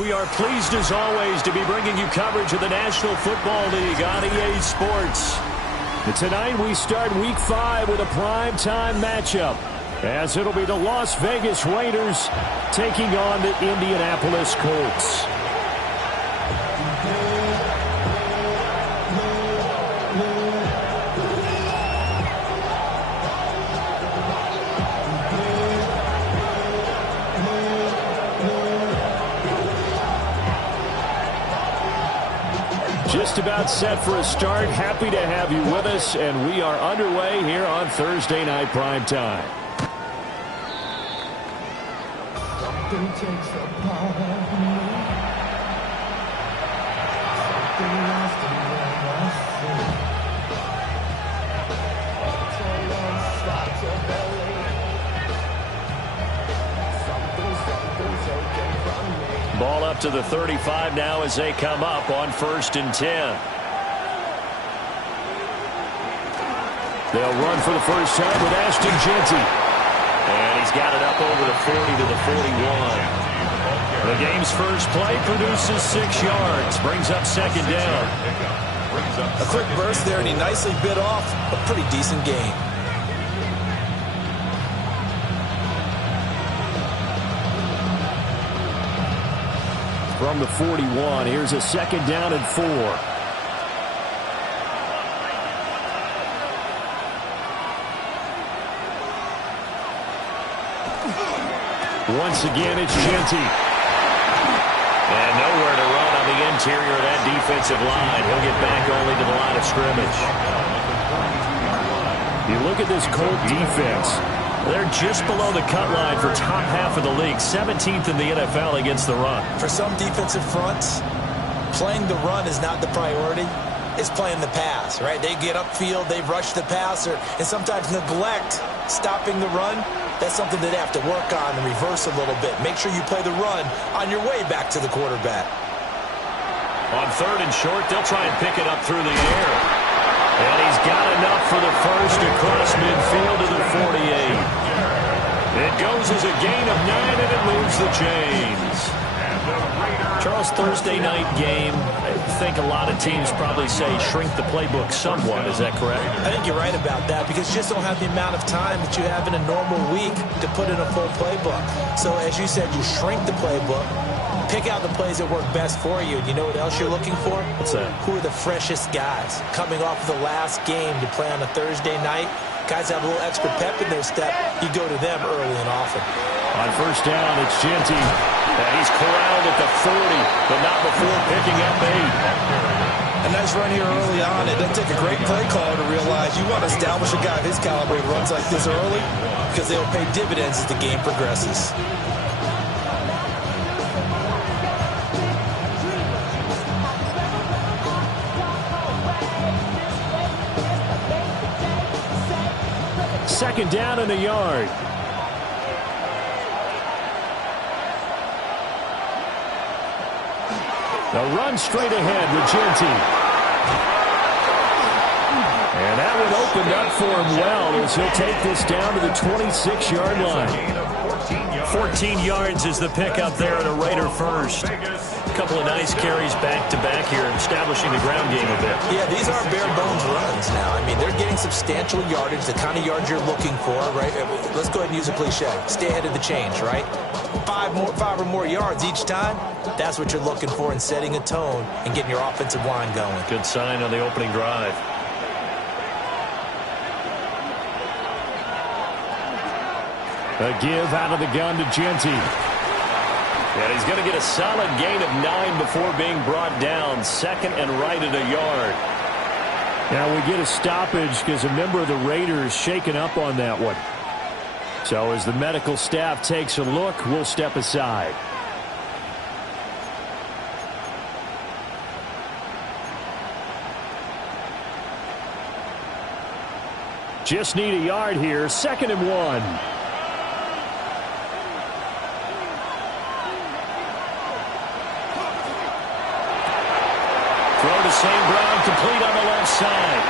We are pleased as always to be bringing you coverage of the National Football League on EA Sports. And tonight we start Week 5 with a primetime matchup, as it'll be the Las Vegas Raiders taking on the Indianapolis Colts. Just about set for a start. Happy to have you with us, and we are underway here on Thursday Night Primetime. Something takes a part of me. Something lost in what I see. Starts a belly. Something taken from me. Ball up to the 35 now as they come up on 1st and 10. They'll run for the first time with Ashton Jeanty. And he's got it up over the 40 to the 41. The game's first play produces 6 yards. Brings up 2nd down. A quick burst there, and he nicely bit off a pretty decent gain. From the 41, here's a 2nd down and 4. Once again, it's Jeanty. And nowhere to run on the interior of that defensive line. He'll get back only to the line of scrimmage. You look at this Colt defense. They're just below the cut line for top half of the league. 17th in the NFL against the run. For some defensive fronts, playing the run is not the priority. It's playing the pass, right? They get upfield, they rush the passer, and sometimes neglect stopping the run. That's something that they have to work on and reverse a little bit. Make sure you play the run on your way back to the quarterback. On 3rd and short, they'll try and pick it up through the air. And he's got enough for the first across midfield to the 48. It goes as a gain of 9, and it moves the chains. Charles, Thursday night game, I think a lot of teams probably say shrink the playbook somewhat. Is that correct? I think you're right about that, because you just don't have the amount of time that you have in a normal week to put in a full playbook. So as you said, you shrink the playbook. Pick out the plays that work best for you. And you know what else you're looking for? What's that? Who are the freshest guys coming off of the last game to play on a Thursday night? Guys have a little extra pep in their step. You go to them early and often. On 1st down, it's Jeanty. And he's corralled at the 40, but not before picking up 8. A nice run here early on. It doesn't take a great play caller to realize you want to establish a guy of his caliber who runs like this early, because they'll pay dividends as the game progresses. Second down and a yard. The run straight ahead with Jeanty. And that one opened up for him well as he'll take this down to the 26-yard line. 14 yards is the pickup there at a Raider first. A couple of nice carries back-to-back here, establishing the ground game a bit. Yeah, these are bare-bones runs now. I mean, they're getting substantial yardage, the kind of yards you're looking for, right? Let's go ahead and use a cliche. Stay ahead of the change, right? 5 or more yards each time, that's what you're looking for in setting a tone and getting your offensive line going. Good sign on the opening drive. A give out of the gun to Jeanty. And he's going to get a solid gain of 9 before being brought down. 2nd and right at a yard. Now we get a stoppage because a member of the Raiders shaken up on that one. So as the medical staff takes a look, we'll step aside. Just need a yard here. 2nd and 1. Throw to St. Brown, complete on the left side.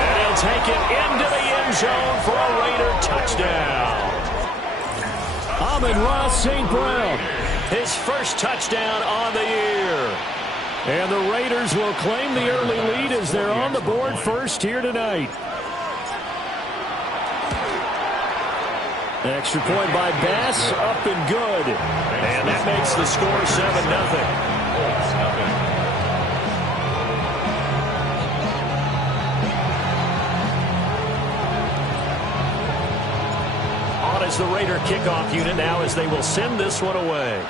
And he'll take it into the end zone for a Raider touchdown. Amon-Ra St. Brown. his first touchdown on the year. And the Raiders will claim the early lead as they're on the board first here tonight. Extra point by Bass, up and good. And that makes the score 7-0. On is the Raider kickoff unit now as they will send this one away.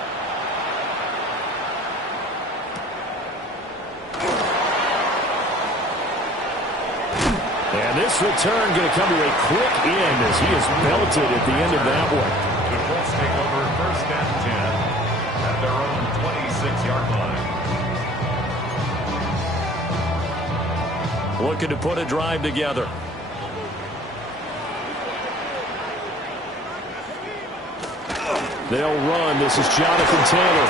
And this return going to come to a quick end as he is belted at the end of that one. The Colts take over first and 10 at their own 26-yard line. Looking to put a drive together. They'll run. This is Jonathan Taylor.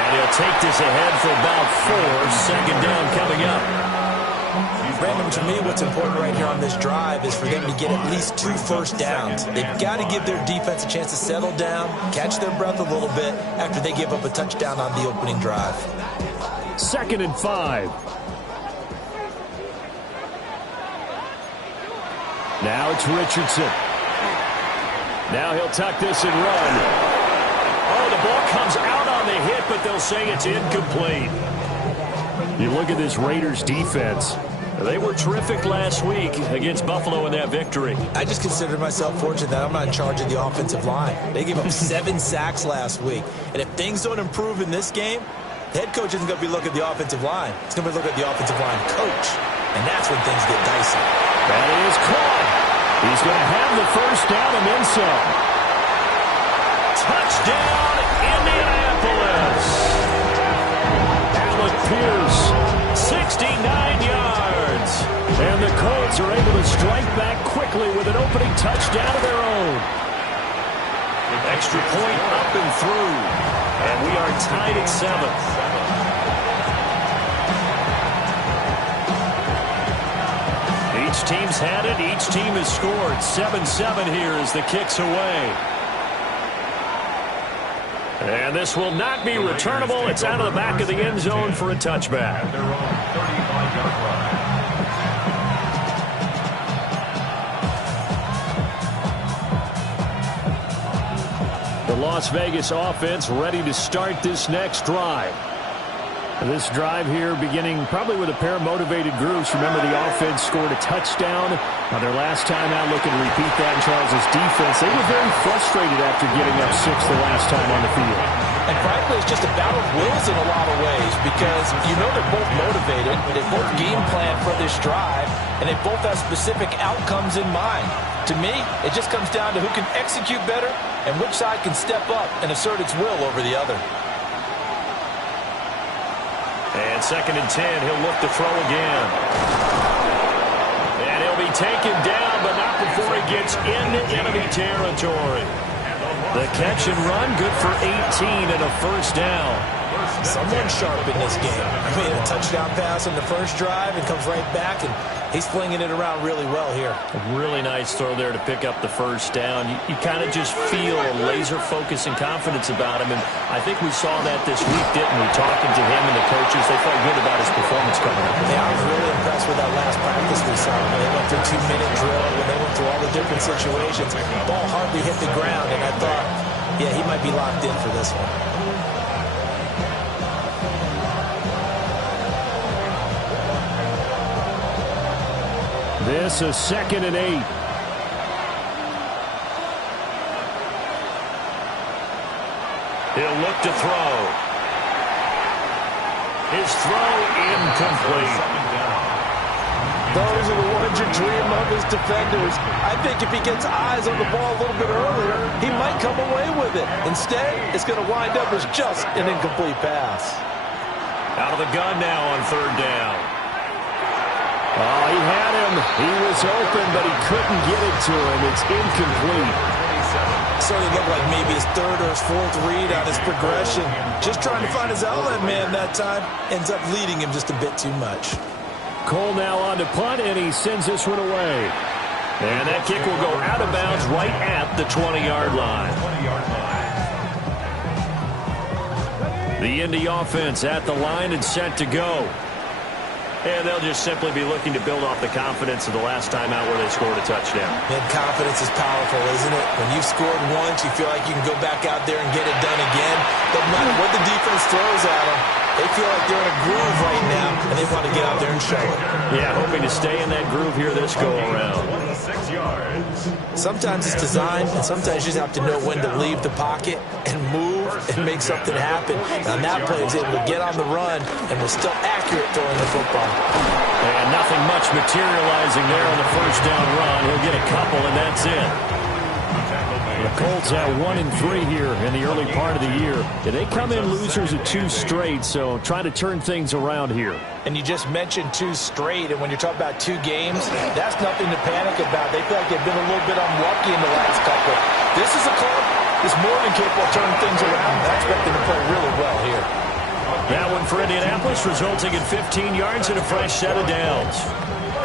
And he'll take this ahead for about 4. Second down coming up. Brandon, to me, what's important right here on this drive is for them to get at least 2 first downs. They've got to give their defense a chance to settle down, catch their breath a little bit after they give up a touchdown on the opening drive. 2nd and 5. Now it's Richardson. Now he'll tuck this and run. Oh, the ball comes out on the hit, but they'll say it's incomplete. You look at this Raiders defense. They were terrific last week against Buffalo in that victory. I just consider myself fortunate that I'm not in charge of the offensive line. They gave up 7 sacks last week. And if things don't improve in this game, the head coach isn't going to be looking at the offensive line. He's going to be looking at the offensive line coach. And that's when things get dicey. That is caught. He's going to have the first down and then some. Touchdown, Indianapolis. Alec Pierce, 69 yards. And the Colts are able to strike back quickly with an opening touchdown of their own. Extra point up and through. And we are tied at 7. Each team's had it. Each team has scored. 7-7 here as the kick's away. And this will not be returnable. It's out of the back of the end zone for a touchback. At their own 35-yard line. The Las Vegas offense ready to start this next drive. This drive here beginning probably with a pair of motivated groups. Remember, the offense scored a touchdown on their last time out, looking to repeat that in Charles' defense. They were very frustrated after getting up 6 the last time on the field. And frankly, it's just a battle of wills in a lot of ways because you know they're both motivated. They both game plan for this drive, and they both have specific outcomes in mind. To me, it just comes down to who can execute better and which side can step up and assert its will over the other. And 2nd and 10, he'll look to throw again. And he'll be taken down, but not before he gets into enemy territory. The catch and run, good for 18 and a first down. Someone sharp in this game. I mean, a touchdown pass on the first drive and comes right back, and he's flinging it around really well here. A really nice throw there to pick up the first down. You kind of just feel a laser focus and confidence about him, and I think we saw that this week, didn't we? Talking to him and the coaches, they felt good about his performance coming up. Yeah, I was really impressed with that last practice we saw. When they went through 2-minute drill, when they went through all the different situations, ball hardly hit the ground, and I thought, yeah, he might be locked in for this one. This is 2nd and 8. He'll look to throw. His throw incomplete. Those are the ones you dream of as defenders. I think if he gets eyes on the ball a little bit earlier, he might come away with it. Instead, it's going to wind up as just an incomplete pass. Out of the gun now on 3rd down. Oh, he had him. He was open, but he couldn't get it to him. It's incomplete. Certainly looked like maybe his 3rd or his 4th read on his progression. Just trying to find his outlet man that time. Ends up leading him just a bit too much. Cole now on to punt, and he sends this one away. And that kick will go out of bounds right at the 20-yard line. The Indy offense at the line and set to go. And they'll just simply be looking to build off the confidence of the last time out where they scored a touchdown. And confidence is powerful, isn't it? When you've scored once, you feel like you can go back out there and get it done again. Doesn't matter what the defense throws at them. They feel like they're in a groove right now, and they want to get out there and show it. Yeah, hoping to stay in that groove here this go-around. 6 yards. Sometimes it's designed, and sometimes you just have to know when to leave the pocket and move and make something happen. Now, that play was able to get on the run and was still accurate throwing the football. And nothing much materializing there on the first down run. He'll get a couple, and that's it. The Colts at 1-3 here in the early part of the year. They come in losers of 2 straight, so trying to turn things around here. And you just mentioned 2 straight, and when you're talking about 2 games, that's nothing to panic about. They feel like they've been a little bit unlucky in the last couple. This is a club that's more than capable of turning things around. I expect them to play really well here. That one for Indianapolis, resulting in 15 yards and a fresh set of downs.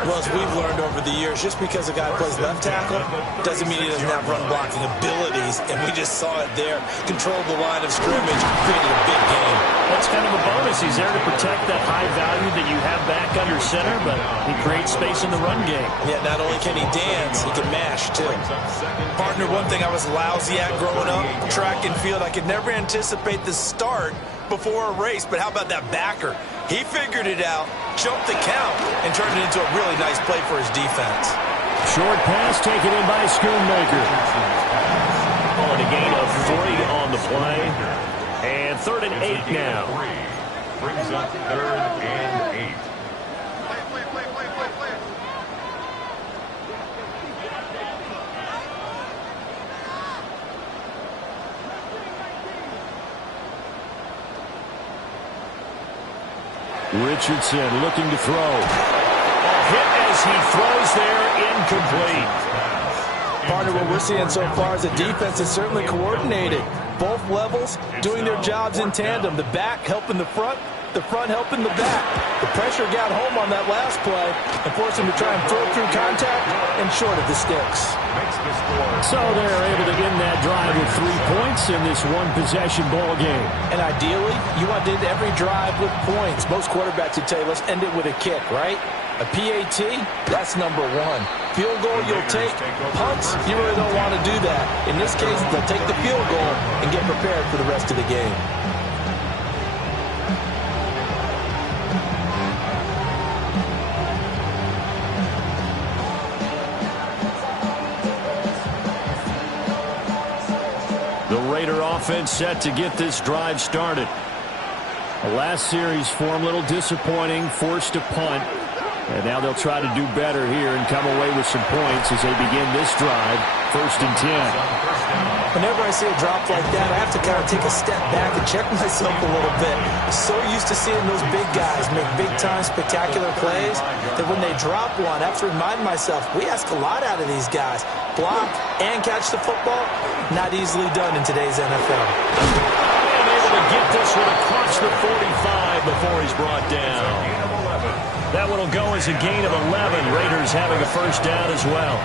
Well, as we've learned over the years, just because a guy plays left tackle doesn't mean he doesn't have run-blocking abilities, and we just saw it there. Controlled the line of scrimmage, created a big game. That's kind of a bonus. He's there to protect that high value that you have back under center, but he creates space in the run game. Yeah, not only can he dance, he can mash, too. Partner, one thing I was lousy at growing up, track and field, I could never anticipate the start before a race, but how about that backer? He figured it out, jumped the count, and turned it into a really nice play for his defense. Short pass taken in by Schoonmaker. On a gain of 3 on the play. And 3rd and 8 now. Brings up 3rd and 8. Richardson looking to throw. A hit as he throws there, incomplete. Partner, what we're seeing so far is the defense is certainly coordinated. Both levels doing their jobs in tandem. The back helping the front helping the back. The pressure got home on that last play and forced him to try and throw through contact and short of the sticks. So they're able to end that drive with 3 points in this one-possession ball game. And ideally, you want to end every drive with points. Most quarterbacks would tell you, let's end it with a kick, right? A PAT, that's number 1. Field goal, you'll take. Punts, you really don't want to do that. In this case, they'll take the field goal and get prepared for the rest of the game. The Raider offense set to get this drive started. The last series for them, a little disappointing, forced to punt. And now they'll try to do better here and come away with some points as they begin this drive. 1st and 10. Whenever I see a drop like that, I have to kind of take a step back and check myself a little bit. So used to seeing those big guys make big-time spectacular plays that when they drop one, I have to remind myself, we ask a lot out of these guys. Block and catch the football, not easily done in today's NFL. And able to get this one across the 45 before he's brought down. That one will go as a gain of 11. Raiders having a first down as well.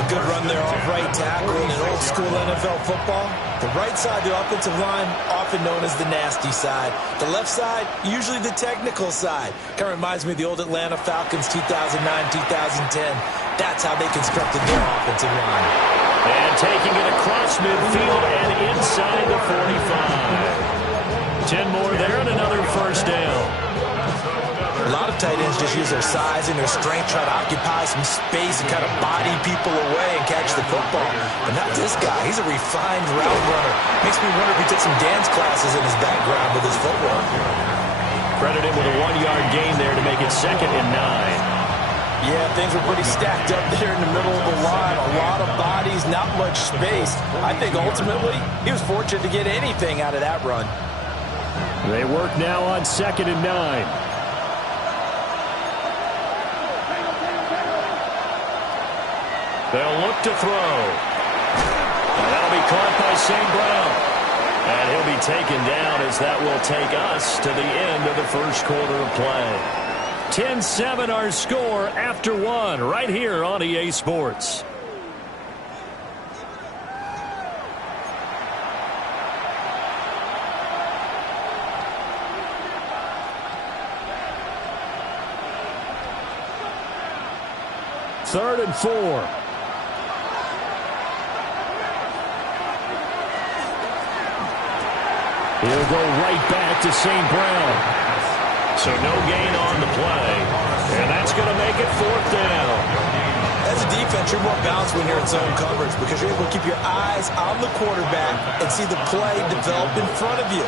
A good run there off right tackle in an old-school NFL football. The right side, the offensive line, often known as the nasty side. The left side, usually the technical side. Kind of reminds me of the old Atlanta Falcons 2009-2010. That's how they constructed their offensive line. And taking it across midfield and inside the 45. 10 more there and another first down. A lot of tight ends just use their size and their strength, try to occupy some space and kind of body people away and catch the football. But not this guy. He's a refined route runner. Makes me wonder if he took some dance classes in his background with his footwork. Credit him with a 1-yard gain there to make it 2nd and 9. Yeah, things were pretty stacked up there in the middle of the line. A lot of bodies, not much space. I think ultimately he was fortunate to get anything out of that run. They work now on 2nd and 9. They'll look to throw. And that'll be caught by St. Brown. And he'll be taken down as that will take us to the end of the first quarter of play. 10-7 our score after 1 right here on EA Sports. 3rd and 4. He'll go right back to St. Brown. So no gain on the play. And that's going to make it 4th down. As a defense, you're more balanced when you're in zone coverage because you're able to keep your eyes on the quarterback and see the play develop in front of you.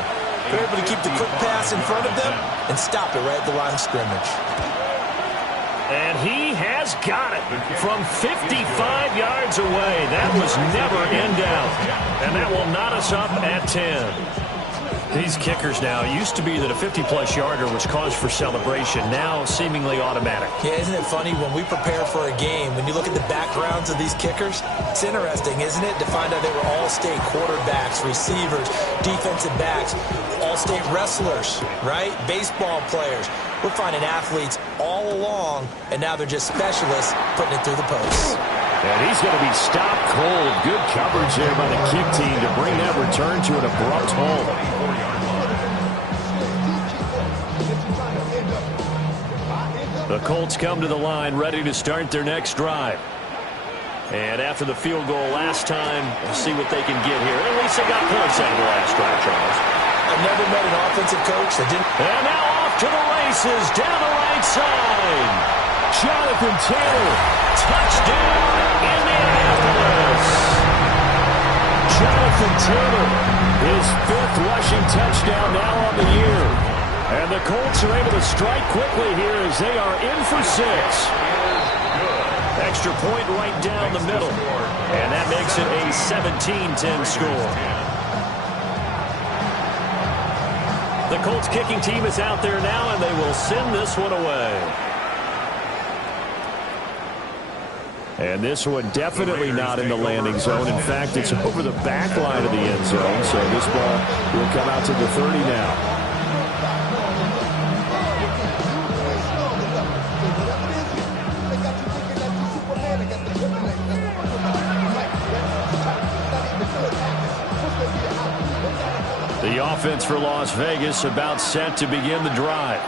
You're able to keep the quick pass in front of them and stop it right at the line of scrimmage. And he has got it from 55 yards away. That was never in doubt. And that will knot us up at 10. These kickers now, it used to be that a 50-plus yarder was cause for celebration. Now, seemingly automatic. Yeah, isn't it funny when we prepare for a game, when you look at the backgrounds of these kickers, it's interesting, isn't it, to find out they were all-state quarterbacks, receivers, defensive backs, all-state wrestlers, right? Baseball players. We're finding athletes all along, and now they're just specialists putting it through the posts. And he's going to be stopped cold. Good coverage there by the kick team to bring that return to an abrupt halt. The Colts come to the line ready to start their next drive. And after the field goal last time, we'll see what they can get here. At least they got points out of the last drive, Charles. I've never met an offensive coach that didn't. And now off to the races down the right side. Jonathan Taylor, touchdown, Indianapolis. Jonathan Taylor, his 5th rushing touchdown now on the year. And the Colts are able to strike quickly here as they are in for 6. Extra point right down the middle. And that makes it a 17-10 score. The Colts kicking team is out there now, and they will send this one away. And this one definitely not in the landing zone. In fact, it's over the back line of the end zone. So this ball will come out to the 30 now. The offense for Las Vegas about set to begin the drive.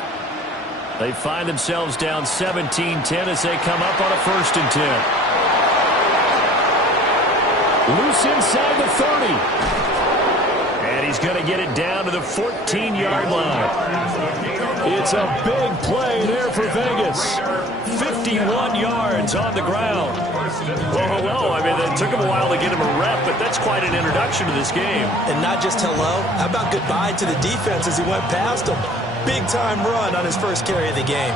They find themselves down 17-10 as they come up on a 1st and 10. Loose inside the 30. And he's going to get it down to the 14-yard line. It's a big play there for Vegas. 51 yards on the ground. Well, hello. I mean, it took him a while to get him a rep, but that's quite an introduction to this game. And not just hello. How about goodbye to the defense as he went past him? Big-time run on his first carry of the game.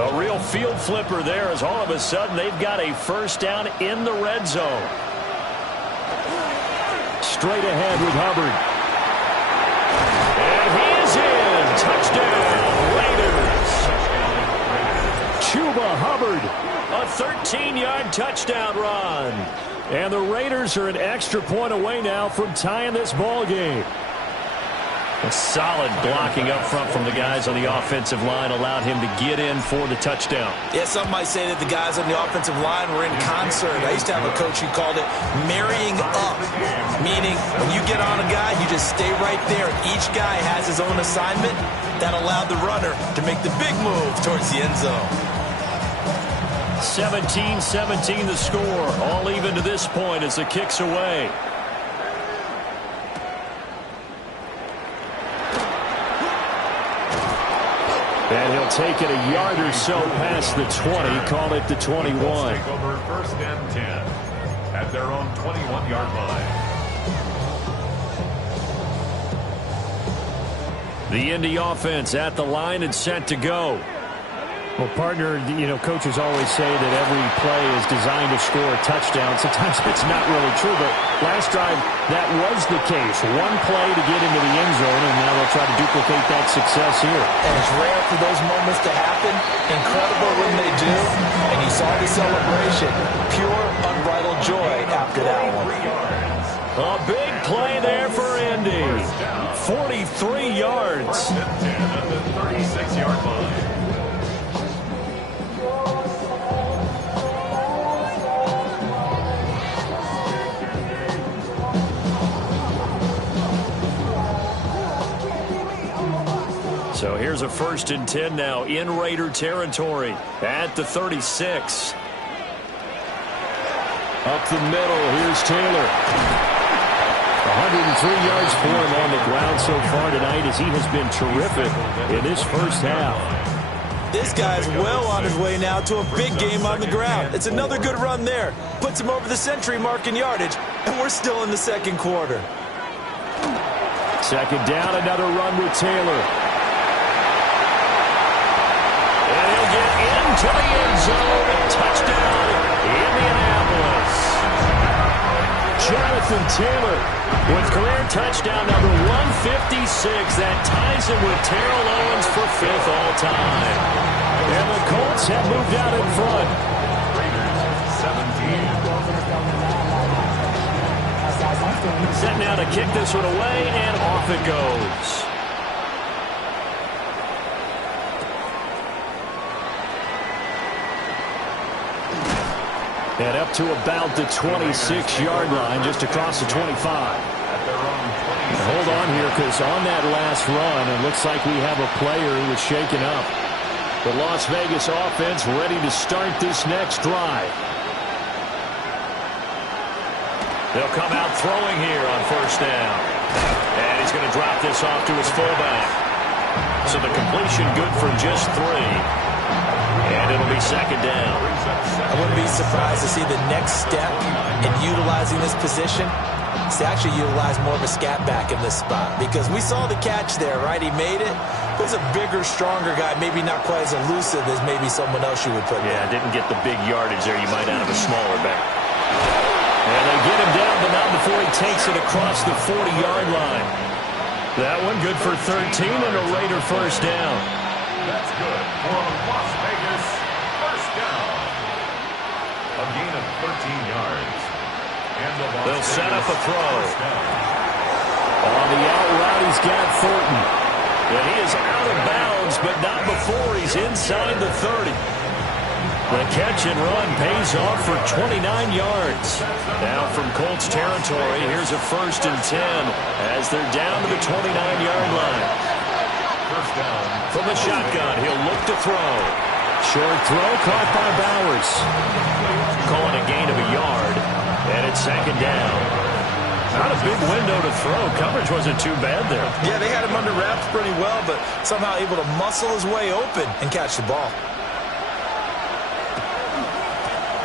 A real field flipper there as all of a sudden they've got a 1st down in the red zone. Straight ahead with Hubbard. And he is in. Touchdown, Raiders. Chuba Hubbard, a 13-yard touchdown run. And the Raiders are an extra point away now from tying this ball game. A solid blocking up front from the guys on the offensive line allowed him to get in for the touchdown. Yeah, some might say that the guys on the offensive line were in concert. I used to have a coach who called it marrying up, meaning when you get on a guy, you just stay right there. Each guy has his own assignment. That allowed the runner to make the big move towards the end zone. 17-17 the score, all even to this point as the kick's away. And he'll take it a yard or so past the 20, call it the 21. Take over 1st and 10 at their own 21-yard line. The Indy offense at the line and set to go. Well, partner, you know, coaches always say that every play is designed to score a touchdown. Sometimes it's not really true, but last drive, that was the case. One play to get into the end zone, and now they'll try to duplicate that success here. And it's rare for those moments to happen. Incredible when they do. And you saw the celebration. Pure, unbridled joy after that one. A big play there for Indy. 43 yards. 10 at the 36-yard line. So here's a 1st and 10 now in Raider territory at the 36. Up the middle, here's Taylor. 103 yards for him on the ground so far tonight as he has been terrific in this first half. This guy's well on his way now to a big game on the ground. It's another good run there. Puts him over the century mark in yardage, and we're still in the second quarter. Second down, another run with Taylor. And he'll get into the end zone. Touchdown, Indianapolis. Jonathan Taylor with career touchdown number 156. That ties him with Terrell Owens for 5th all-time. And the Colts have moved out in front. Set now to kick this one away, and off it goes. And up to about the 26-yard line, just across the 25. Hold on here, because on that last run, it looks like we have a player who was shaken up. The Las Vegas offense ready to start this next drive. They'll come out throwing here on 1st down. And he's going to drop this off to his fullback. So the completion good for just 3. And it'll be 2nd down. I wouldn't be surprised to see the next step in utilizing this position is to actually utilize more of a scat back in this spot. Because we saw the catch there, right? He made it. There's a bigger, stronger guy, maybe not quite as elusive as maybe someone else you would put there. Didn't get the big yardage there you might out of a smaller back. And they get him down, but not before he takes it across the 40-yard line. That one good for 13 and a Raider 1st down. That's good for Las Vegas. 1st down. A gain of 13 yards. And the They'll set up a throw. On the out route, he's got Thornton. And he is out of bounds, but not before he's inside the 30. The catch and run pays off for 29 yards. Now from Colts territory, here's a 1st and 10 as they're down to the 29-yard line. 1st down. From the shotgun, he'll look to throw. Short throw caught by Bowers. Calling a gain of a yard, and it's 2nd down. Not a big window to throw. Coverage wasn't too bad there. Yeah, they had him under wraps pretty well, but somehow able to muscle his way open and catch the ball.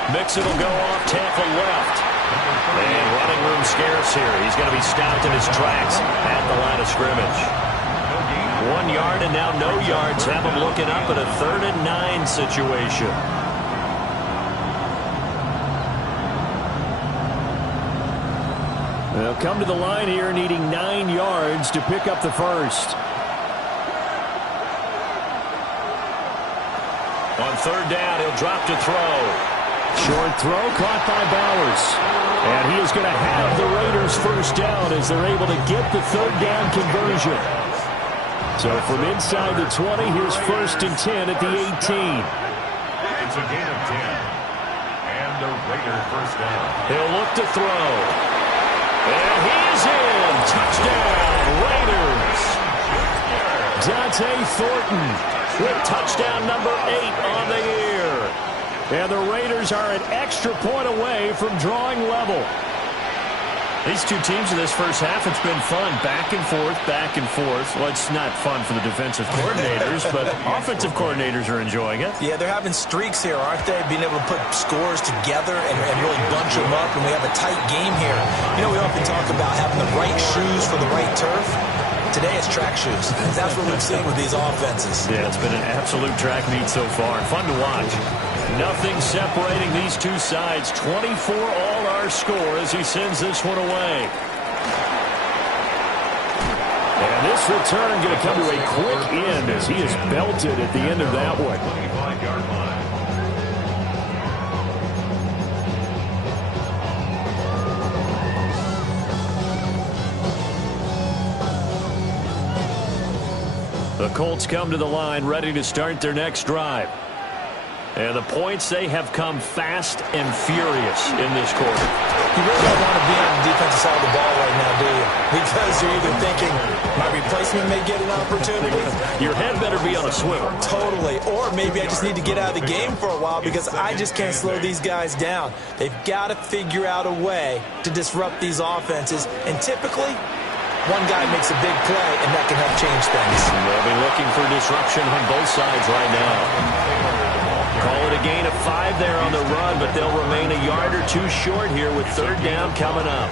Mixon will go off tackle left. And running room scarce here. He's going to be stopped in his tracks at the line of scrimmage. 1 yard and now no yards. Have him looking up at a 3rd and 9 situation. They'll come to the line here needing 9 yards to pick up the 1st. On 3rd down, he'll drop to throw. Short throw caught by Bowers. And he is going to have the Raiders 1st down as they're able to get the 3rd down conversion. So from inside the 20, here's 1st and 10 at the 18. It's a gain of 10. And the Raider 1st down. He'll look to throw. And he's in. Touchdown, Raiders. Dante Thornton with touchdown number 8 on the year. And the Raiders are an extra point away from drawing level. These two teams in this first half, it's been fun. Back and forth, back and forth. Well, it's not fun for the defensive coordinators, but offensive coordinators are enjoying it. Yeah, they're having streaks here, aren't they? Being able to put scores together and really bunch them up, and we have a tight game here. You know, we often talk about having the right shoes for the right turf. Today it's track shoes. That's what we've seen with these offenses. Yeah, it's been an absolute track meet so far. Fun to watch. Nothing separating these two sides. 24 all our score as he sends this one away. And this return going to come to a quick end as he is belted at the end of that one. 25-yard line. The Colts come to the line ready to start their next drive. And the points, they have come fast and furious in this quarter. You really don't want to be on the defensive side of the ball right now, do you? Because you're either thinking, might we play replacement may get an opportunity. Your head better be on a swivel. Totally. Or maybe I just need to get out of the game for a while because I just can't slow these guys down. They've got to figure out a way to disrupt these offenses. And typically, one guy makes a big play, and that can help change things. They'll be looking for disruption on both sides right now. Call it a gain of 5 there on the run, but they'll remain a yard or two short here with third down coming up.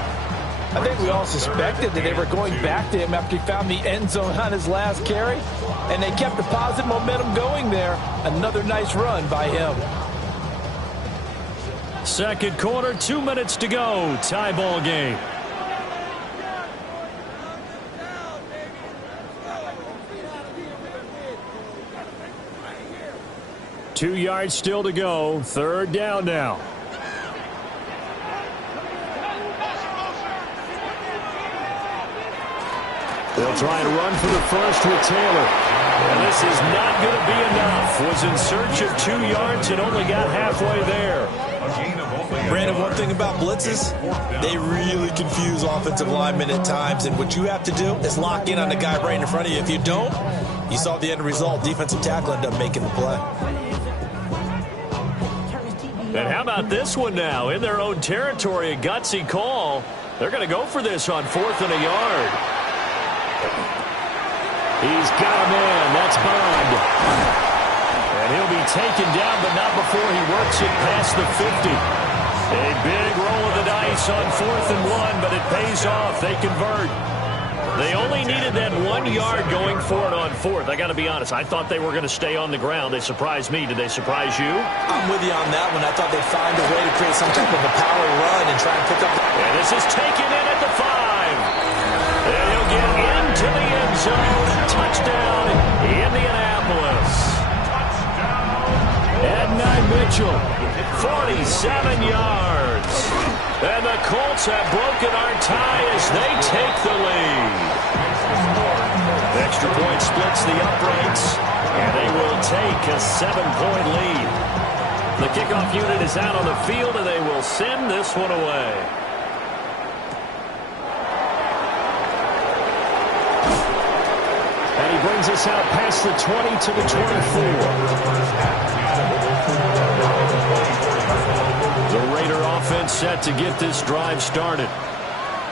I think we all suspected that they were going back to him after he found the end zone on his last carry, and they kept the positive momentum going there. Another nice run by him. Second quarter, 2 minutes to go. Tie ball game. Two yards still to go. Third down now. They'll try and run for the first with Taylor. And this is not going to be enough. Was in search of 2 yards and only got halfway there. Brandon, one thing about blitzes, they really confuse offensive linemen at times. And what you have to do is lock in on the guy right in front of you. If you don't, you saw the end result. Defensive tackle ended up making the play. And how about this one now? In their own territory, a gutsy call. They're going to go for this on 4th and a yard. He's got a man. That's Bond. And he'll be taken down, but not before he works it past the 50. A big roll of the dice on 4th and 1, but it pays off. They convert. They only needed that 1 yard going for it on 4th. I got to be honest. I thought they were going to stay on the ground. They surprised me. Did they surprise you? I'm with you on that one. I thought they'd find a way to create some type of a power run and try and pick up. And this is taken in at the 5. And he'll get into the end zone. Touchdown, Indianapolis. Edna Mitchell, 47 yards. And the Colts have broken our tie as they take the lead. Extra point splits the uprights, and they will take a 7-point lead. The kickoff unit is out on the field, and they will send this one away. And he brings us out past the 20 to the 24. The Raider offense set to get this drive started.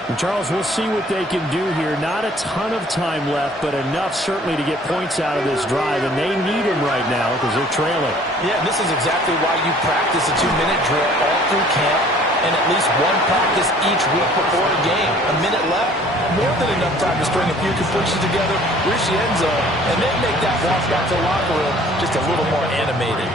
And Charles, we'll see what they can do here. Not a ton of time left, but enough certainly to get points out of this drive, and they need him right now because they're trailing. Yeah, and this is exactly why you practice a 2-minute drill all through camp and at least one practice each week before a game. A minute left, more than enough time to string a few completions together, reach the end zone, and then make that walk back to the locker room just a little more animated.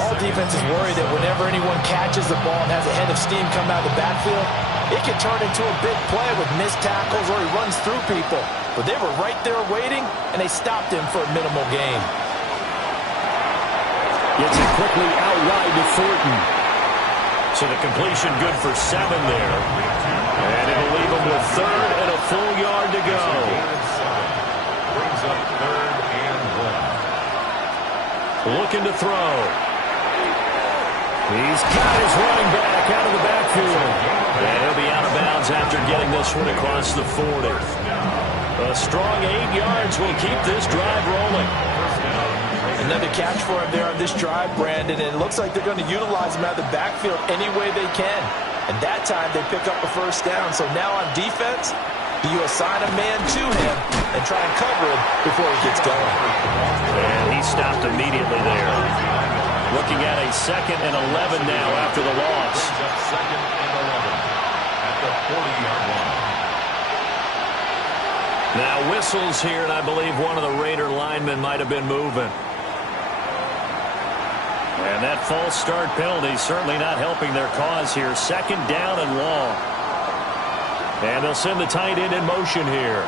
All defenses worry that whenever anyone catches the ball and has a head of steam come out of the backfield, it can turn into a big play with missed tackles or he runs through people. But they were right there waiting, and they stopped him for a minimal gain. Gets it quickly out wide to Thornton. So the completion good for 7 there. And it'll leave him with 3rd and a full yard to go. Brings up 3rd and 1. Looking to throw. He's got his running back out of the backfield. And he'll be out of bounds after getting this one across the 40. A strong 8 yards will keep this drive rolling. Another catch for him there on this drive, Brandon, and it looks like they're going to utilize him out of the backfield any way they can. And that time they pick up a first down. So now on defense, do you assign a man to him and try and cover him before he gets going? And he stopped immediately there. Looking at a 2nd and 11 now after the loss. 2nd and 11 at the 40-yard line. Now whistles here, and I believe one of the Raider linemen might have been moving. And that false start penalty certainly not helping their cause here. 2nd down and long. And they'll send the tight end in motion here.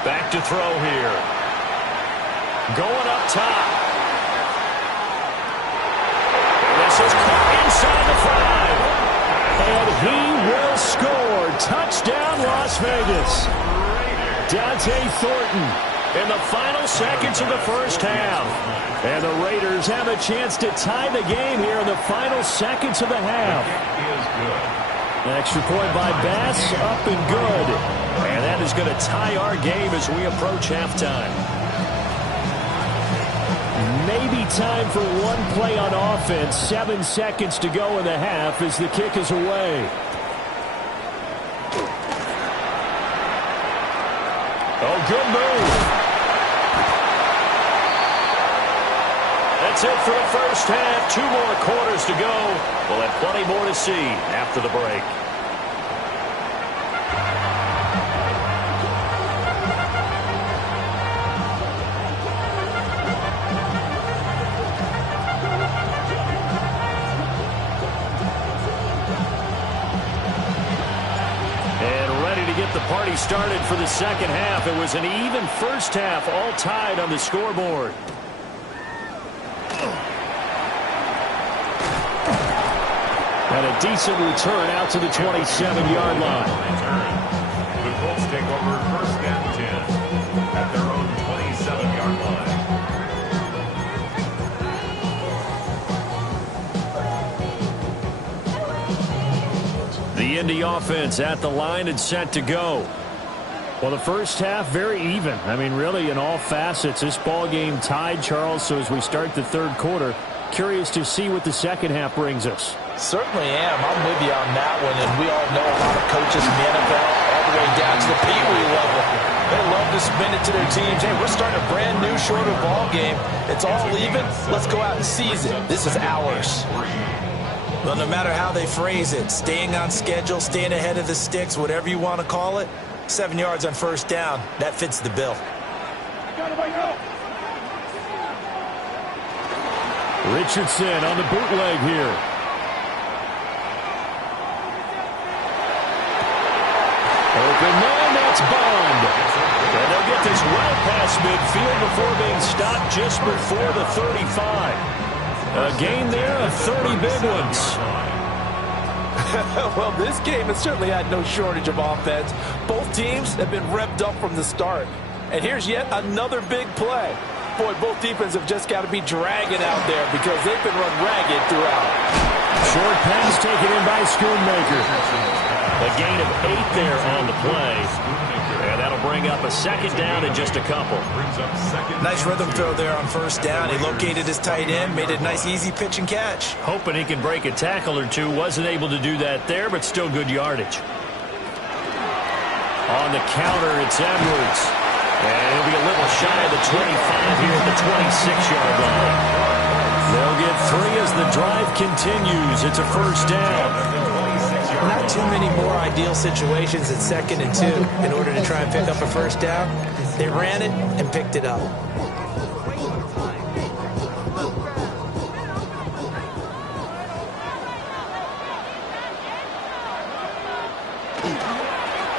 Back to throw here. Going up top. And this is caught inside the 5. And he will score. Touchdown, Las Vegas. Dante Thornton in the final seconds of the first half. And the Raiders have a chance to tie the game here in the final seconds of the half. An extra point by Bass, up and good. And that is going to tie our game as we approach halftime. Maybe time for one play on offense. 7 seconds to go in the half as the kick is away. Oh, good move. That's it for the first half. 2 more quarters to go. We'll have plenty more to see after the break. The party started for the second half. It was an even first half, all tied on the scoreboard. And a decent return out to the 27-yard line. The Colts take over first and 10 at their own 27-yard line. The Indy offense at the line and set to go. Well, the first half, very even. I mean, really, in all facets, this ball game tied, Charles. So as we start the third quarter, curious to see what the second half brings us. Certainly am. I'm with you on that one. And we all know a lot of coaches in the NFL all the way down to the Pee Wee level. They love to spin it to their teams. Hey, we're starting a brand new, shorter ball game. It's all even. Let's go out and seize it. This is ours. Well, no matter how they phrase it, staying on schedule, staying ahead of the sticks, whatever you want to call it, 7 yards on first down, that fits the bill. Richardson on the bootleg here. Open man, that's Bond. And they'll get this well past midfield before being stopped just before the 35. A gain there of 30 big ones. Well, this game has certainly had no shortage of offense. Both teams have been revved up from the start. And here's yet another big play. Boy, both defenses have just got to be dragging out there because they've been run ragged throughout. Short pass taken in by Schoonmaker. A gain of 8 there on the play. And that'll bring up a second down in just a couple. Nice rhythm throw there on first down. He located his tight end, made it a nice easy pitch and catch. Hoping he can break a tackle or two. Wasn't able to do that there, but still good yardage. On the counter, it's Edwards. And he'll be a little shy of the 25 here at the 26-yard line. They'll get 3 as the drive continues. It's a first down. Not too many more ideal situations at 2nd and 2 in order to try and pick up a first down. They ran it and picked it up.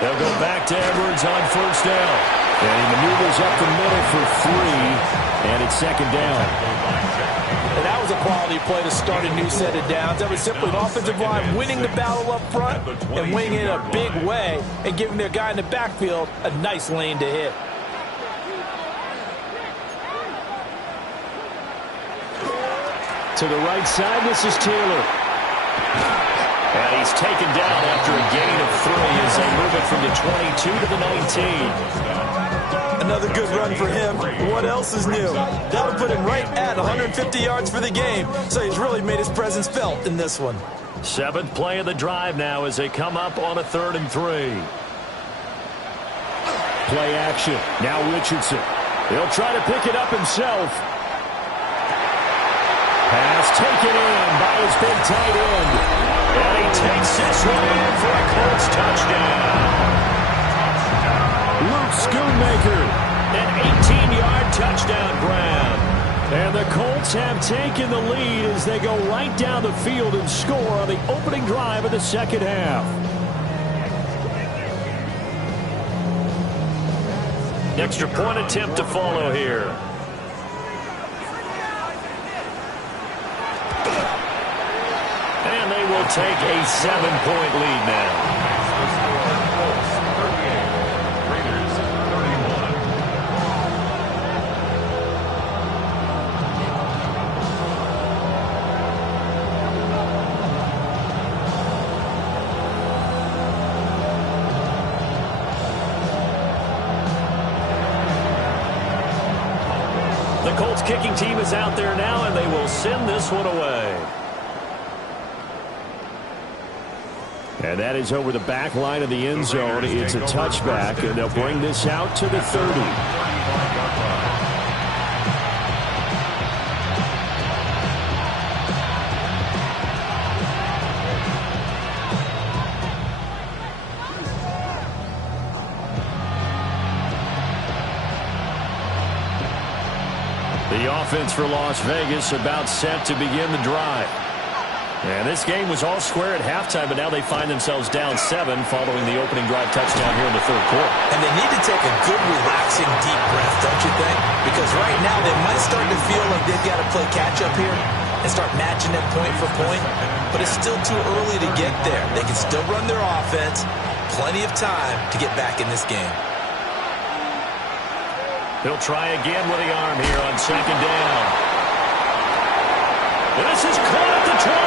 They'll go back to Edwards on first down. And he maneuvers up the middle for 3. And it's second down. And that was a quality play to start a new set of downs. That was simply an offensive line winning the battle up front and winning it in a big way and giving their guy in the backfield a nice lane to hit. To the right side, this is Taylor. And he's taken down after a gain of 3 as they move it from the 22 to the 19. Another good run for him. What else is new? That'll put him right at 150 yards for the game. So he's really made his presence felt in this one. 7th play of the drive now as they come up on a 3rd and 3. Play action. Now Richardson. He'll try to pick it up himself. Pass taken in by his big tight end. And he takes this one in for a Colts touchdown. Luke Schoonmaker. An 18-yard touchdown grab. And the Colts have taken the lead as they go right down the field and score on the opening drive of the second half. Extra point attempt to follow here. And they will take a 7-point lead now. Colts kicking team is out there now, and they will send this one away. And that is over the back line of the end zone. It's a touchback, and they'll bring this out to the 30. The offense for Las Vegas about set to begin the drive. And this game was all square at halftime, but now they find themselves down 7 following the opening drive touchdown here in the third quarter. And they need to take a good, relaxing, deep breath, don't you think? Because right now they might start to feel like they've got to play catch-up here and start matching them point for point. But it's still too early to get there. They can still run their offense. Plenty of time to get back in this game. He'll try again with the arm here on second down. And this is caught at the 20.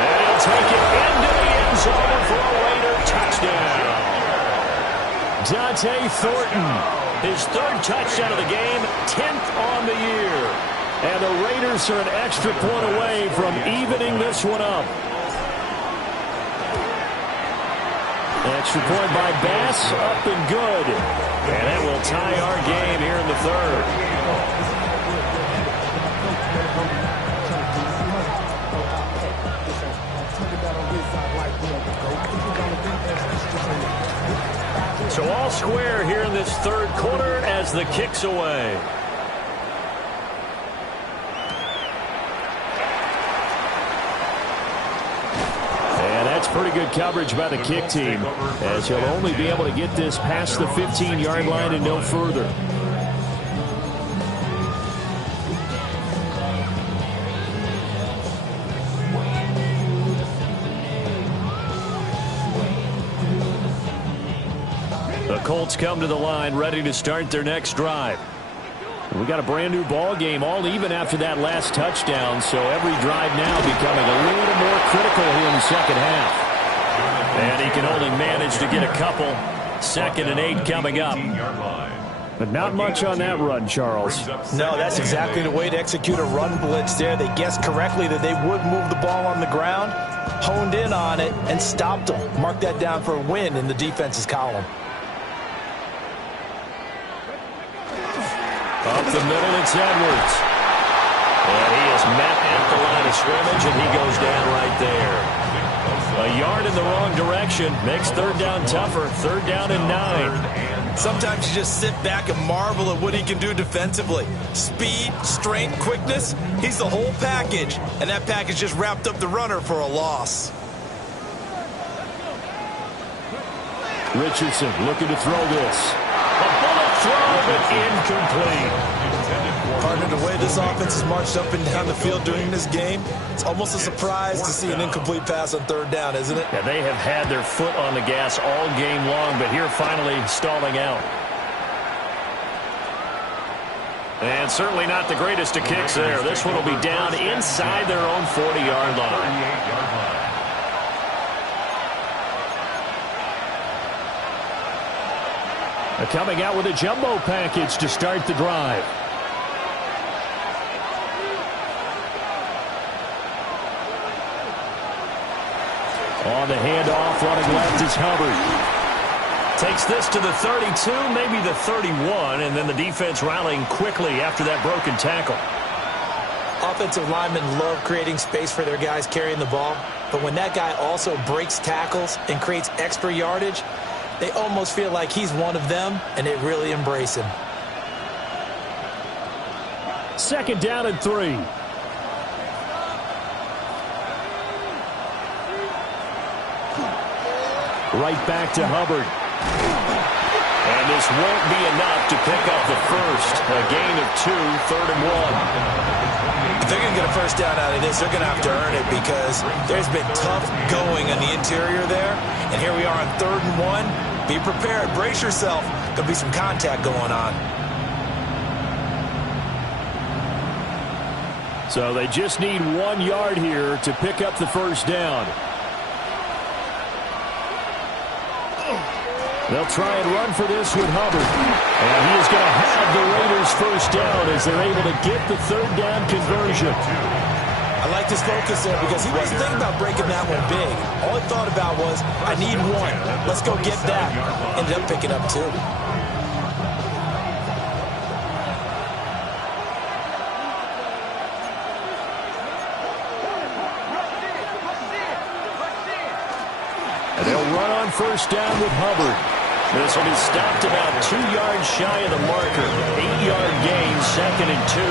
And he'll take it into the end zone for a Raider touchdown. Dante Thornton, his third touchdown of the game, 10th on the year. And the Raiders are an extra point away from evening this one up. Extra point by Bass, up and good. And that will tie our game here in the third. So all square here in this third quarter as the kick's away. Pretty good coverage by the kick team, as he'll only be able to get this past the 15-yard line and no further. The Colts come to the line ready to start their next drive. We got a brand new ball game, all even after that last touchdown, so every drive now becoming a little more critical here in the second half. And he can only manage to get a couple. 2nd and 8 coming up. But not much on that run, Charles. No, that's exactly the way to execute a run blitz there. They guessed correctly that they would move the ball on the ground, honed in on it, and stopped them. Mark that down for a win in the defense's column. Up the middle, it's Edwards. And he is met at the line of scrimmage, and he goes down right there. A yard in the wrong direction makes third down tougher. 3rd down and 9. Sometimes you just sit back and marvel at what he can do defensively. Speed, strength, quickness, he's the whole package. And that package just wrapped up the runner for a loss. Richardson looking to throw this. A bullet throw, but incomplete. Partner, the way this offense has marched up and down the field during this game, it's almost a surprise to see an incomplete pass on 3rd down, isn't it? Yeah, they have had their foot on the gas all game long, but here finally stalling out. And certainly not the greatest of kicks there. This one will be down inside their own 40-yard line. Coming out with a jumbo package to start the drive. On the handoff, running left is Hubbard. Takes this to the 32, maybe the 31, and then the defense rallying quickly after that broken tackle. Offensive linemen love creating space for their guys carrying the ball, but when that guy also breaks tackles and creates extra yardage, they almost feel like he's one of them, and they really embrace him. 2nd down and 3. Right back to Hubbard. And this won't be enough to pick up the first. A gain of 2, 3rd and 1. If they're going to get a first down out of this, they're going to have to earn it because there's been tough going on the interior there. And here we are on 3rd and 1. Be prepared. Brace yourself. Going to be some contact going on. So they just need 1 yard here to pick up the first down. They'll try and run for this with Hubbard. And he is going to have the Raiders first down as they're able to get the third down conversion. I like his focus there because he wasn't thinking about breaking that one big. All he thought about was, I need one. Let's go get that. Ended up picking up two. And they'll run on first down with Hubbard. This will be stopped about 2 yards shy of the marker. 8-yard gain, 2nd and 2.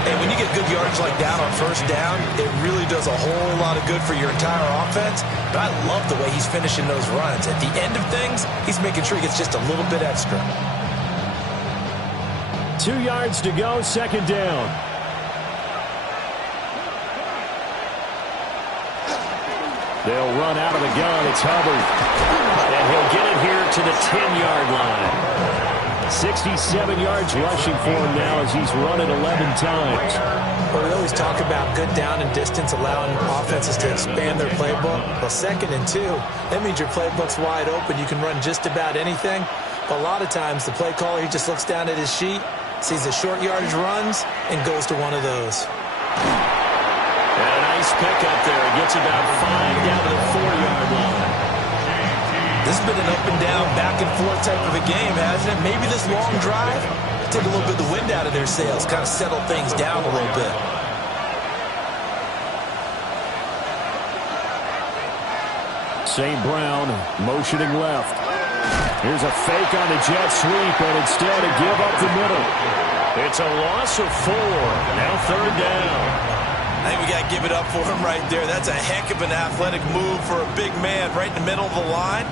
And when you get good yardage like that on first down, it really does a whole lot of good for your entire offense. But I love the way he's finishing those runs. At the end of things, he's making sure he gets just a little bit extra. 2 yards to go, 2nd down. They'll run out of the gun. It's Hubbard. And he'll get it here to the 10-yard line. 67 yards rushing for him now as he's run it 11 times. Well, we always talk about good down and distance, allowing offenses to expand their playbook. Well, 2nd and 2, that means your playbook's wide open. You can run just about anything. But a lot of times, the play caller, he just looks down at his sheet, sees the short yardage runs, and goes to one of those. And a nice pickup there. It gets about 5 down to the 4-yard line. This has been an up and down, back and forth type of a game, hasn't it? Maybe this long drive, take a little bit of the wind out of their sails, kind of settle things down a little bit. St. Brown motioning left. Here's a fake on the jet sweep, and instead a give up the middle. It's a loss of 4. Now 3rd down. I think we got to give it up for him right there. That's a heck of an athletic move for a big man right in the middle of the line.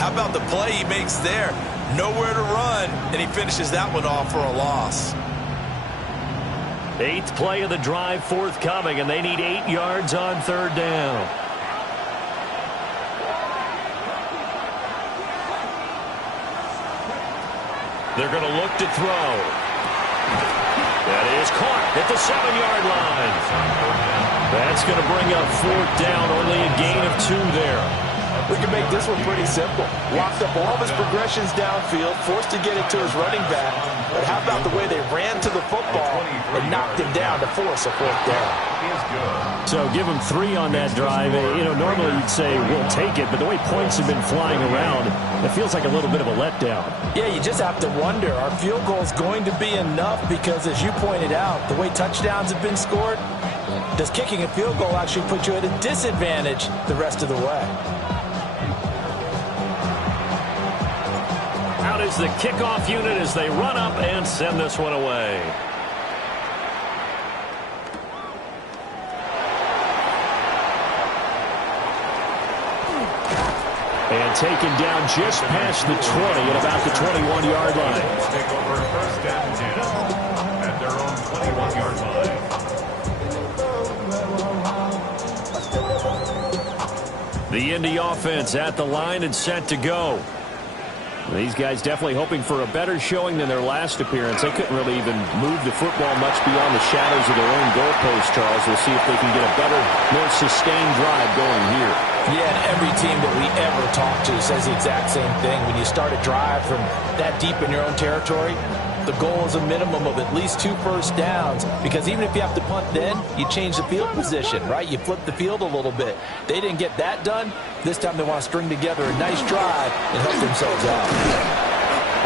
How about the play he makes there? Nowhere to run, and he finishes that one off for a loss. 8th play of the drive forthcoming, and they need 8 yards on 3rd down. They're going to look to throw. That is caught at the 7-yard line. That's going to bring up 4th down, only a gain of 2 there. We can make this one pretty simple. Locked up all of his progressions downfield, forced to get it to his running back. But how about the way they ran to the football and knocked him down to force a 4th down? So give him 3 on that drive. You know, normally you'd say we'll take it, but the way points have been flying around, it feels like a little bit of a letdown. Yeah, you just have to wonder, are field goals going to be enough? Because as you pointed out, the way touchdowns have been scored, does kicking a field goal actually put you at a disadvantage the rest of the way? Out is the kickoff unit as they run up and send this one away. And taken down just past the 20 at about the 21-yard line. Take over 1st and 10 at their own 21-yard line. The Indy offense at the line and set to go. These guys definitely hoping for a better showing than their last appearance. They couldn't really even move the football much beyond the shadows of their own goalpost, Charles. We'll see if they can get a better, more sustained drive going here. Yeah, and every team that we ever talk to says the exact same thing. When you start a drive from that deep in your own territory, the goal is a minimum of at least 2 first downs, because even if you have to punt then, you change the field position, right? You flip the field a little bit. They didn't get that done. This time they want to string together a nice drive and help themselves out.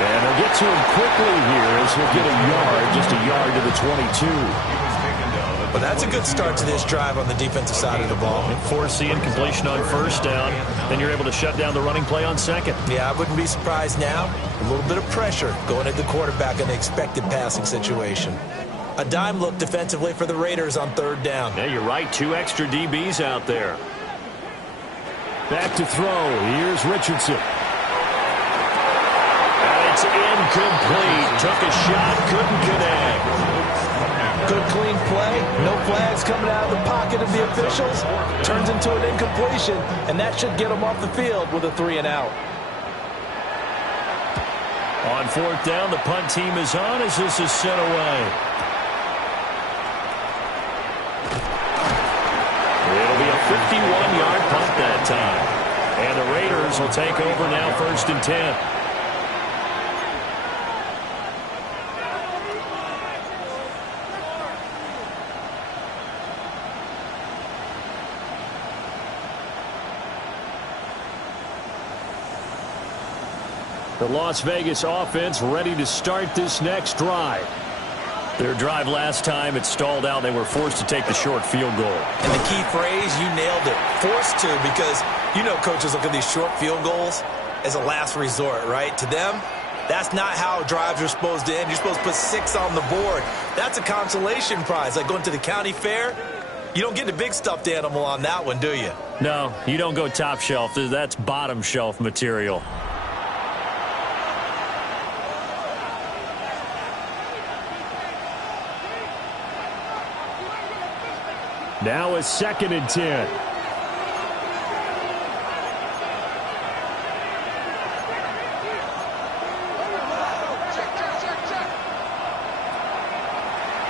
And they'll get to him quickly here as he'll get a yard, just a yard to the 22. But that's a good start to this drive on the defensive side of the ball. Forcing completion on 1st down, then you're able to shut down the running play on 2nd. Yeah, I wouldn't be surprised now. A little bit of pressure going at the quarterback in the expected passing situation. A dime look defensively for the Raiders on 3rd down. Yeah, you're right. 2 extra DBs out there. Back to throw. Here's Richardson. And it's incomplete. Took a shot, couldn't connect. Good clean play. No flags coming out of the pocket of the officials. Turns into an incompletion, and that should get them off the field with a 3 and out. On 4th down, the punt team is on as this is sent away. It'll be a 51-yard punt that time. And the Raiders will take over now, 1st and 10. The Las Vegas offense ready to start this next drive. Their drive last time, it stalled out. They were forced to take the short field goal. And the key phrase, you nailed it. Forced to, because you know coaches look at these short field goals as a last resort, right? To them, that's not how drives are supposed to end. You're supposed to put 6 on the board. That's a consolation prize. Like going to the county fair, you don't get the big stuffed animal on that one, do you? No, you don't go top shelf. That's bottom shelf material. Now a 2nd and 10.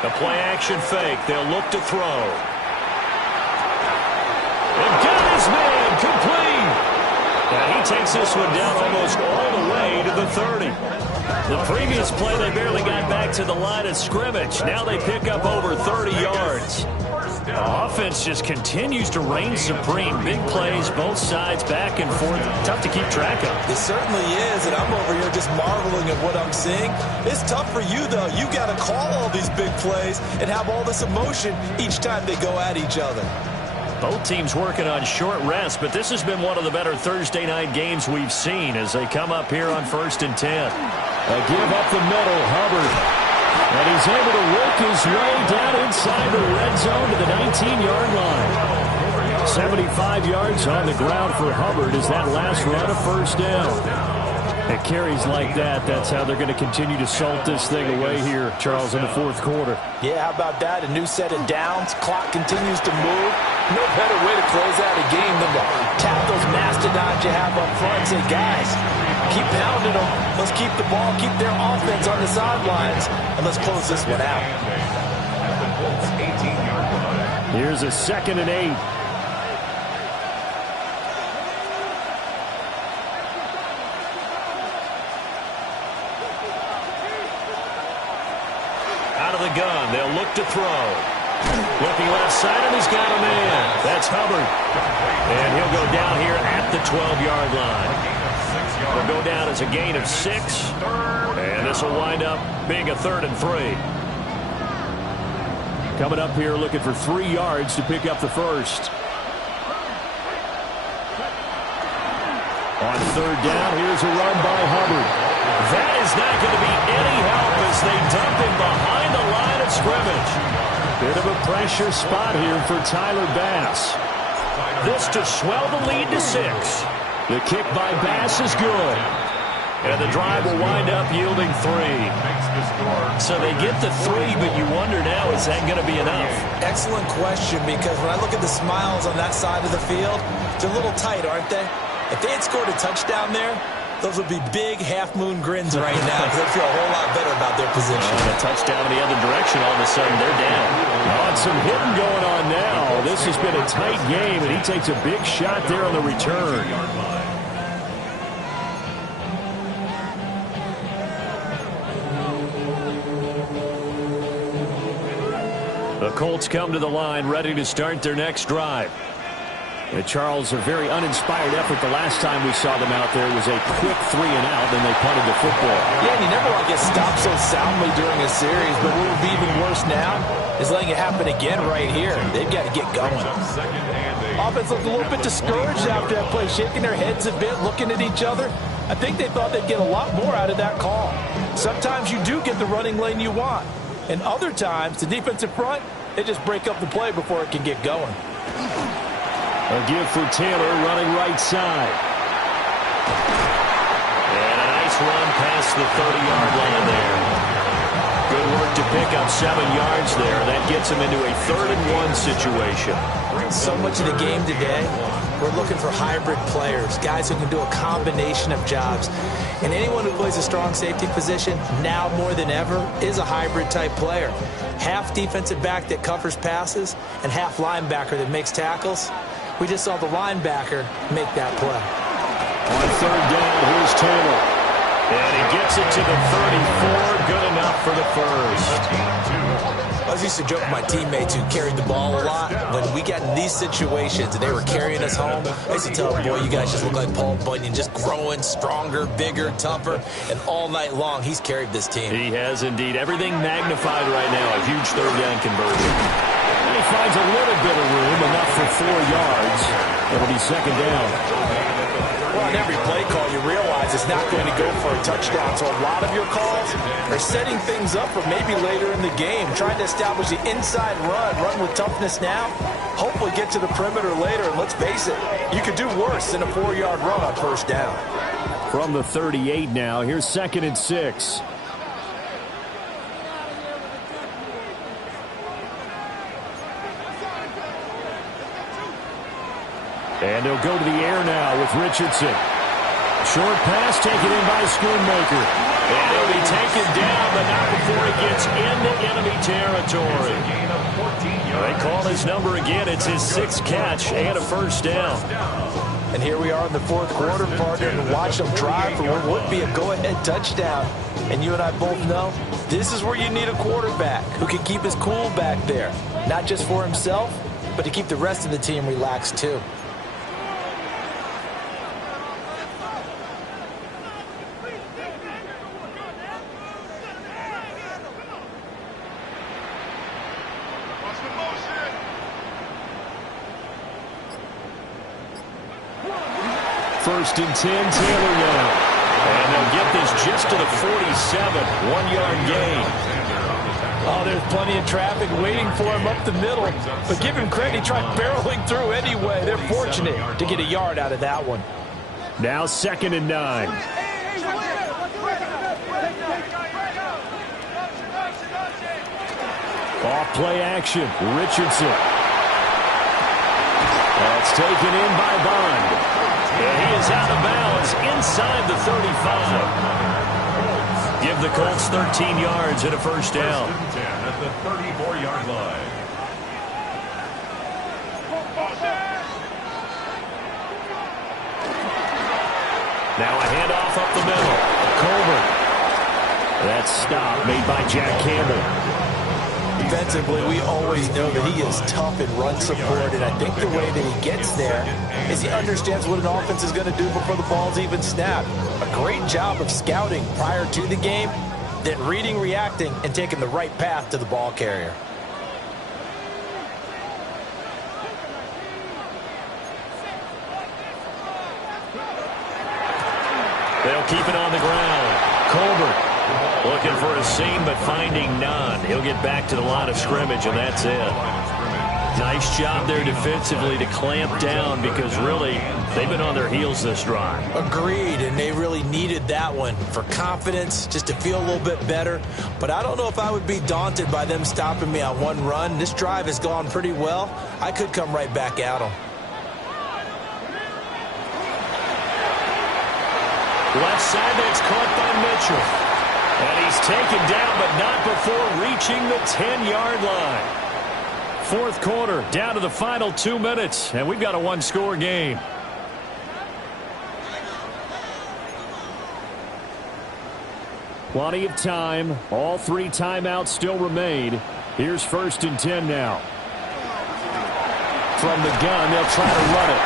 The play action fake. They'll look to throw. And got his man complete. And he takes this one down almost all the way to the 30. The previous play, they barely got back to the line of scrimmage. Now they pick up over 30 yards. The offense just continues to reign supreme. Big plays, both sides, back and forth. Tough to keep track of. It certainly is, and I'm over here just marveling at what I'm seeing. It's tough for you, though. You got to call all these big plays and have all this emotion each time they go at each other. Both teams working on short rest, but this has been one of the better Thursday night games we've seen as they come up here on 1st and 10. A give up the middle, Hubbard. And he's able to work his way down inside the red zone to the 19-yard line. 75 yards on the ground for Hubbard as that last run of 1st down. It carries like that. That's how they're going to continue to salt this thing away here, Charles, in the 4th quarter. Yeah, how about that? A new set of downs. Clock continues to move. No better way to close out a game than to tap those mastodons you have up front and say, guys, keep pounding them. Let's keep the ball, keep their offense on the sidelines, and let's close this one out. Here's a 2nd and 8. Out of the gun, they'll look to throw. Looking left side, and he's got a man. That's Hubbard. And he'll go down here at the 12-yard line. He'll go down as a gain of 6. And this will wind up being a 3rd and 3. Coming up here looking for 3 yards to pick up the first. On 3rd down, here's a run by Hubbard. That is not going to be any help as they dump him behind the line of scrimmage. Bit of a pressure spot here for Tyler Bass. This to swell the lead to 6. The kick by Bass is good. And the drive will wind up yielding 3. So they get the 3, but you wonder now, is that going to be enough? Excellent question, because when I look at the smiles on that side of the field, they're a little tight, aren't they? If they had scored a touchdown there, those would be big half-moon grins right now because they feel a whole lot better about their position. And a touchdown in the other direction, all of a sudden they're down. Oh, some hitting going on now. This has been a tight game, and he takes a big shot there on the return. The Colts come to the line ready to start their next drive. Charles, a very uninspired effort the last time we saw them out there. It was a quick 3 and out, then they punted the football. Yeah, and you never want to get stopped so soundly during a series, but what would be even worse now is letting it happen again right here. They've got to get going. Offense looked a little bit discouraged after that play, shaking their heads a bit, looking at each other. I think they thought they'd get a lot more out of that call. Sometimes you do get the running lane you want, and other times, the defensive front, they just break up the play before it can get going. A give for Taylor running right side. And a nice run past the 30-yard line there. Good work to pick up 7 yards there. That gets him into a 3rd and 1 situation. So much of the game today, we're looking for hybrid players, guys who can do a combination of jobs. And anyone who plays a strong safety position, now more than ever, is a hybrid-type player. Half defensive back that covers passes and half linebacker that makes tackles. We just saw the linebacker make that play. On third down, here's Taylor. And he gets it to the 34. Good enough for the first. I used to joke with my teammates who carried the ball a lot. When we got in these situations and they were carrying us home, I used to tell them, boy, you guys just look like Paul Bunyan, just growing stronger, bigger, tougher. And all night long, he's carried this team. He has indeed. Everything magnified right now. A huge third down conversion. And he finds a little bit of room, enough for 4 yards. It'll be second down. Well, on every play call, you realize it's not going to go for a touchdown. So a lot of your calls are setting things up for maybe later in the game, trying to establish the inside run with toughness now, hopefully get to the perimeter later. And let's face it, you could do worse than a 4-yard run on first down. From the 38 now, here's 2nd and 6. And he'll go to the air now with Richardson. Short pass taken in by Schoonmaker. And he'll be taken down, but not before he gets into enemy territory. They call his number again. It's his 6th catch and a first down. And here we are in the 4th quarter, partner, and watch them drive for what would be a go-ahead touchdown. And you and I both know this is where you need a quarterback who can keep his cool back there. Not just for himself, but to keep the rest of the team relaxed too. First and 10, Taylor now. And they'll get this just to the 47, 1-yard gain. Oh, there's plenty of traffic waiting for him up the middle. But give him credit, he tried barreling through anyway. They're fortunate to get a yard out of that one. Now 2nd and 9. Off play action, Richardson. That's taken in by Bond. And he is out of bounds inside the 35. Give the Colts 13 yards and a first down. At the 34-yard line. Now a handoff up the middle. Colbert. That stop made by Jack Campbell. Defensively, we always know that he is tough in run support, and I think the way that he gets there is he understands what an offense is going to do before the ball's even snapped. A great job of scouting prior to the game, then reading, reacting, and taking the right path to the ball carrier. They'll keep it on the ground. Colbert looking for a seam, but finding none. He'll get back to the line of scrimmage, and that's it. Nice job there defensively to clamp down because, really, they've been on their heels this drive. Agreed, and they really needed that one for confidence, just to feel a little bit better. But I don't know if I would be daunted by them stopping me on one run. This drive has gone pretty well. I could come right back at them. Left side, that's caught by Mitchell. And he's taken down, but not before reaching the 10-yard line. 4th quarter, down to the final 2 minutes, and we've got a 1-score game. Plenty of time. All 3 timeouts still remain. Here's 1st and 10 now. From the gun, they'll try to run it.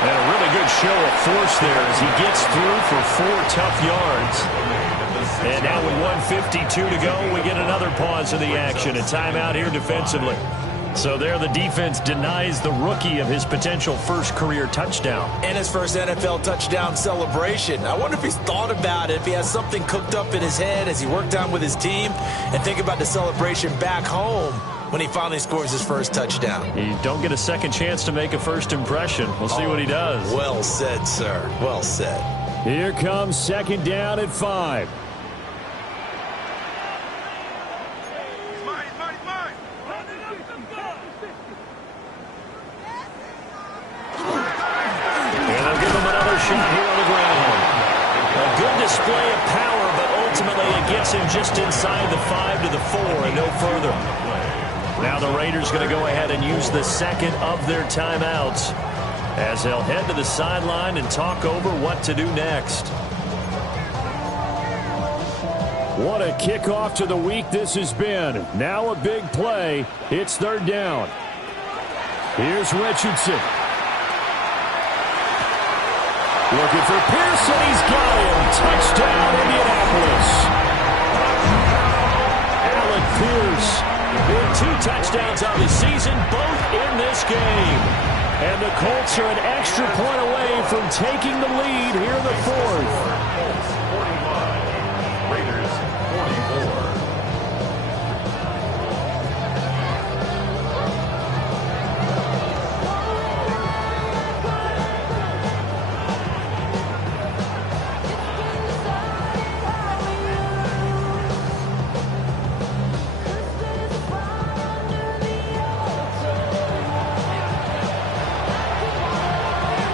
And a really good show of force there as he gets through for 4 tough yards. And now with 1:52 to go, we get another pause in the action. A timeout here defensively. So there the defense denies the rookie of his potential first career touchdown. And his first NFL touchdown celebration. I wonder if he's thought about it, if he has something cooked up in his head as he worked on with his team, and think about the celebration back home when he finally scores his first touchdown. You don't get a second chance to make a first impression. We'll see what he does. Well said, sir. Well said. Here comes 2nd down at 5. Display of power, but ultimately it gets him just inside the 5 to the 4 and no further. Now the Raiders going to go ahead and use the second of their timeouts. as they'll head to the sideline and talk over what to do next. What a kickoff to the week this has been. Now a big play. It's third down. Here's Richardson. Looking for Pearson. He's got him. Touchdown, Indianapolis. Alec Pierce. With 2 touchdowns on the season, both in this game. And the Colts are an extra point away from taking the lead here in the fourth. Raiders 44.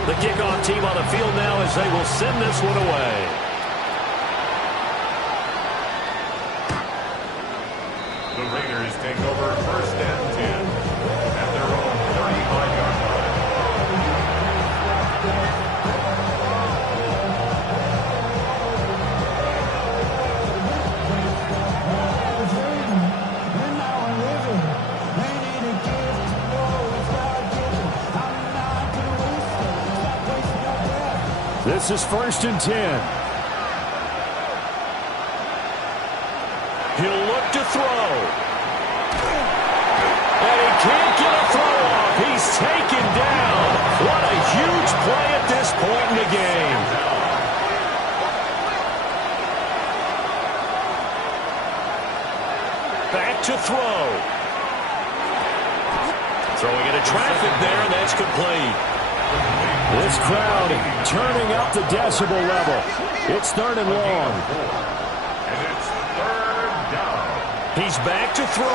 The kickoff team on the field now as they will send this one away. The Raiders take over first and 10 at their own 35-yard line. This is first and 10. He'll look to throw. And he can't get a throw off. He's taken down. What a huge play at this point in the game. Back to throw. Throwing into traffic there, and that's complete. This crowd turning up the decibel level. It's third and long. And it's third down. He's back to throw.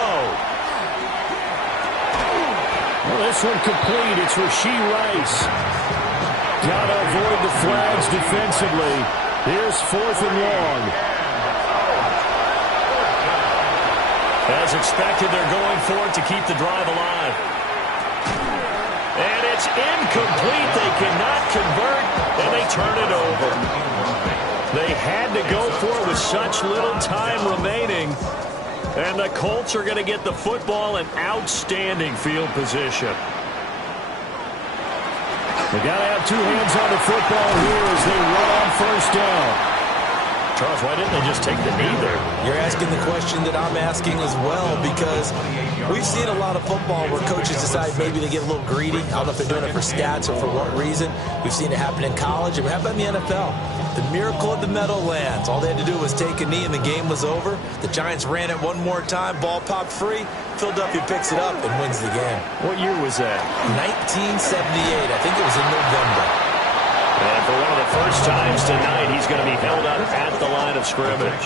Well, this one complete. It's Rashee Rice. Got to avoid the flags defensively. Here's fourth and long. As expected, they're going for it to keep the drive alive. And it's incomplete. They cannot convert, and they turn it over. They had to go for it with such little time remaining. And the Colts are going to get the football in outstanding field position. They got to have 2 hands on the football here as they run on first down. Charles, why didn't they just take the knee there? You're asking the question that I'm asking as well, because we've seen a lot of football where coaches decide maybe they get a little greedy. I don't know if they're doing it for stats or for what reason. We've seen it happen in college, and how about in the NFL? The miracle of the Meadowlands. All they had to do was take a knee, and the game was over. The Giants ran it one more time. Ball popped free. Philadelphia picks it up and wins the game. What year was that? 1978. I think it was in November. And for one of the first times tonight, he's going to be held up at the line of scrimmage.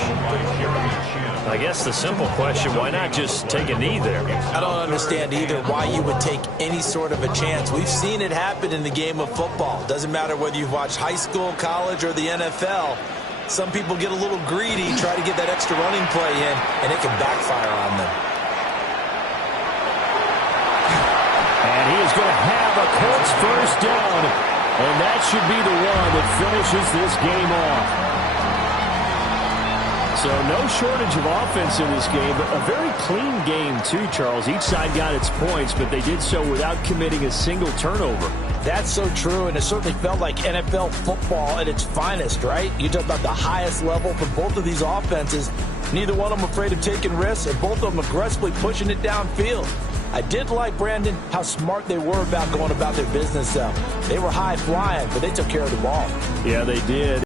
I guess the simple question, why not just take a knee there? I don't understand either why you would take any sort of a chance. We've seen it happen in the game of football. Doesn't matter whether you've watched high school, college, or the NFL. Some people get a little greedy, try to get that extra running play in, and it can backfire on them. And he is going to have a Colts first down. And that should be the one that finishes this game off. So no shortage of offense in this game, but a very clean game too, Charles. Each side got its points, but they did so without committing a single turnover. That's so true, and it certainly felt like NFL football at its finest, right? You talk about the highest level for both of these offenses. Neither one of them afraid of taking risks, and both of them aggressively pushing it downfield. I did like, Brandon, how smart they were about going about their business, though. They were high-flying, but they took care of the ball. Yeah, they did.